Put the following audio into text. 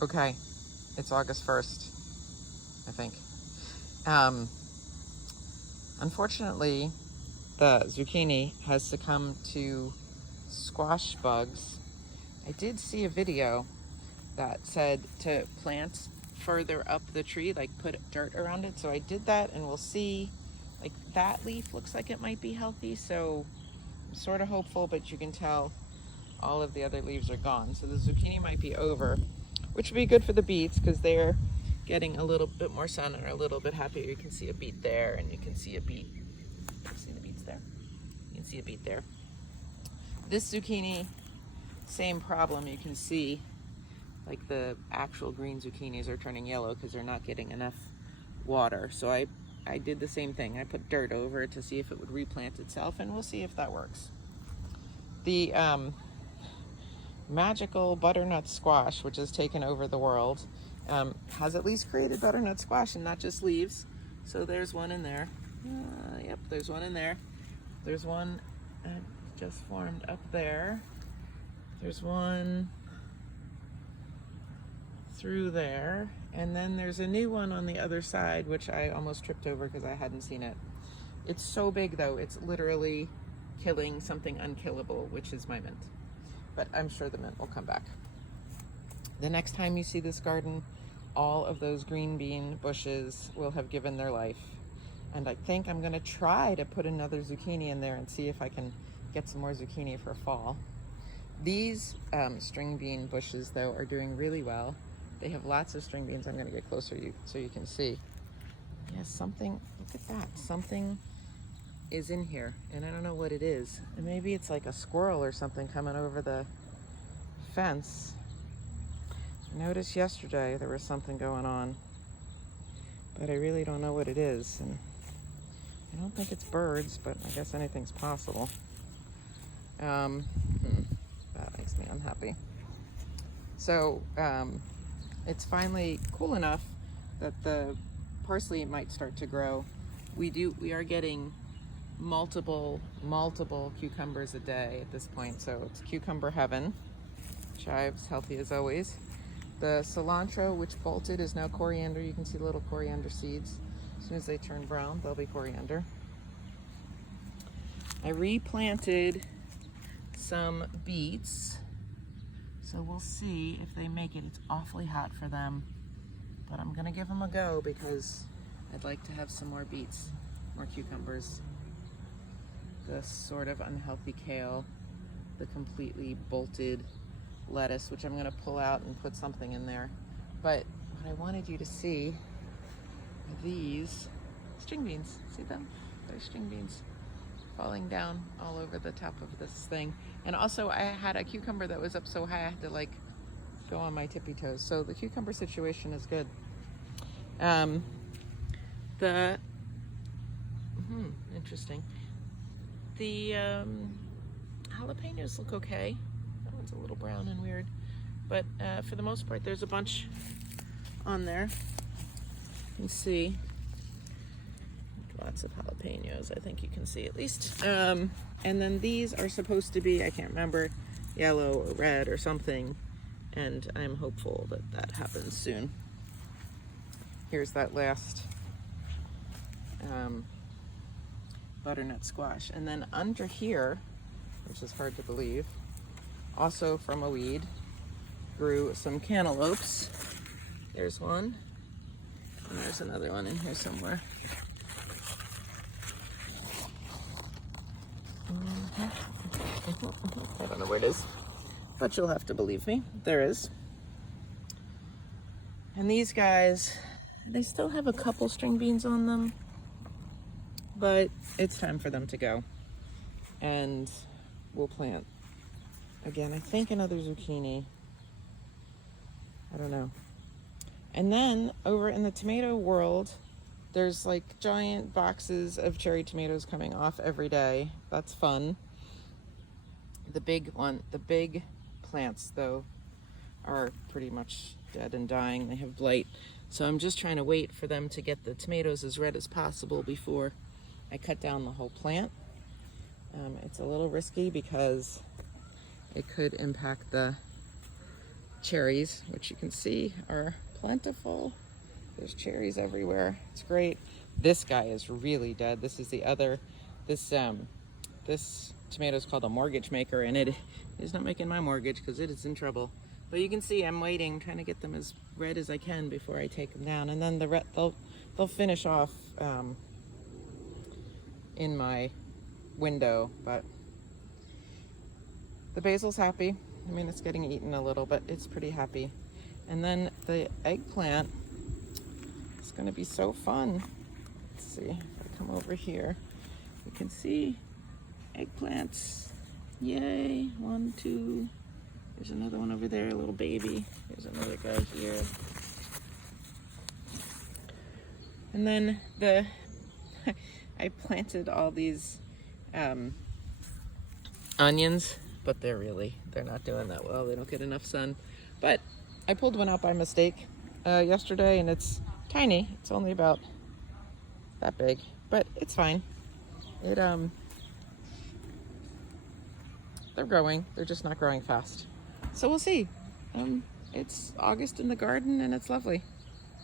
Okay, it's August 1st, I think. Um, Unfortunately, the zucchini has succumbed to squash bugs. I did see a video that said to plant further up the tree, like put dirt around it. So I did that, and we'll see. Like, that leaf looks like it might be healthy, so I'm sort of hopeful, but you can tell all of the other leaves are gone. So the zucchini might be over, which would be good for the beets because they're getting a little bit more sun and are a little bit happier. You can see a beet there, and you can see a beet. See the beets there? You can see a beet there. This zucchini, same problem. You can see like the actual green zucchinis are turning yellow because they're not getting enough water. So I did the same thing. I put dirt over it to see if it would replant itself, and we'll see if that works. The magical butternut squash, which has taken over the world, has at least created butternut squash and not just leaves. So there's one in there. Yep, there's one in there. There's one just formed up there. There's one through there, and then there's a new one on the other side, which I almost tripped over because I hadn't seen it. It's so big though, it's literally killing something unkillable, which is my mint. But I'm sure the mint will come back. The next time you see this garden, all of those green bean bushes will have given their life. And I think I'm gonna try to put another zucchini in there and see if I can get some more zucchini for fall. These string bean bushes though are doing really well. They have lots of string beans. I'm gonna get closer so you can see. Yeah, something, look at that. Something is in here and I don't know what it is. And maybe it's like a squirrel or something coming over the fence. I noticed yesterday there was something going on, but I really don't know what it is. And I don't think it's birds, but I guess anything's possible. That makes me unhappy. So it's finally cool enough that the parsley might start to grow. We are getting multiple cucumbers a day at this point, so it's cucumber heaven. Chives, healthy as always. The cilantro, which bolted, is now coriander. You can see little coriander seeds. As soon as they turn brown, they'll be coriander. I replanted some beets, so we'll see if they make it. It's awfully hot for them, but I'm gonna give them a go because I'd like to have some more beets, more cucumbers. The sort of unhealthy kale, the completely bolted lettuce, which I'm gonna pull out and put something in there. But what I wanted you to see are these string beans. See them? They're string beans falling down all over the top of this thing. And also I had a cucumber that was up so high I had to like go on my tippy toes. So the cucumber situation is good. Interesting. The jalapenos look okay. That one's a little brown and weird. But for the most part, there's a bunch on there. You can see lots of jalapenos, I think you can see at least. And then these are supposed to be, I can't remember, yellow or red or something. And I'm hopeful that that happens soon. Here's that last butternut squash. And then under here, which is hard to believe, also from a weed, grew some cantaloupes. There's one, and there's another one in here somewhere. I don't know where it is, but you'll have to believe me. There is. And these guys, they still have a couple string beans on them, but it's time for them to go. And we'll plant again, I think another zucchini. I don't know. And then over in the tomato world, there's like giant boxes of cherry tomatoes coming off every day. That's fun. The big plants though are pretty much dead and dying. They have blight. So I'm just trying to wait for them to get the tomatoes as red as possible before I cut down the whole plant. It's a little risky because it could impact the cherries, which you can see are plentiful. There's cherries everywhere. It's great. This guy is really dead. This is the other, this tomato is called a mortgage maker, and it is not making my mortgage because it is in trouble. But you can see I'm waiting, trying to get them as red as I can before I take them down. And then they'll finish off in my window. But the basil's happy. I mean, it's getting eaten a little, but it's pretty happy. And then the eggplant is going to be so fun. Let's see if I come over here. You can see eggplants. Yay! 1, 2. There's another one over there, a little baby. There's another guy here. And then I planted all these onions, but they're not doing that well. They don't get enough sun. But I pulled one out by mistake yesterday, and it's tiny. It's only about that big, but it's fine. They're growing. They're just not growing fast. So we'll see. It's August in the garden, and it's lovely.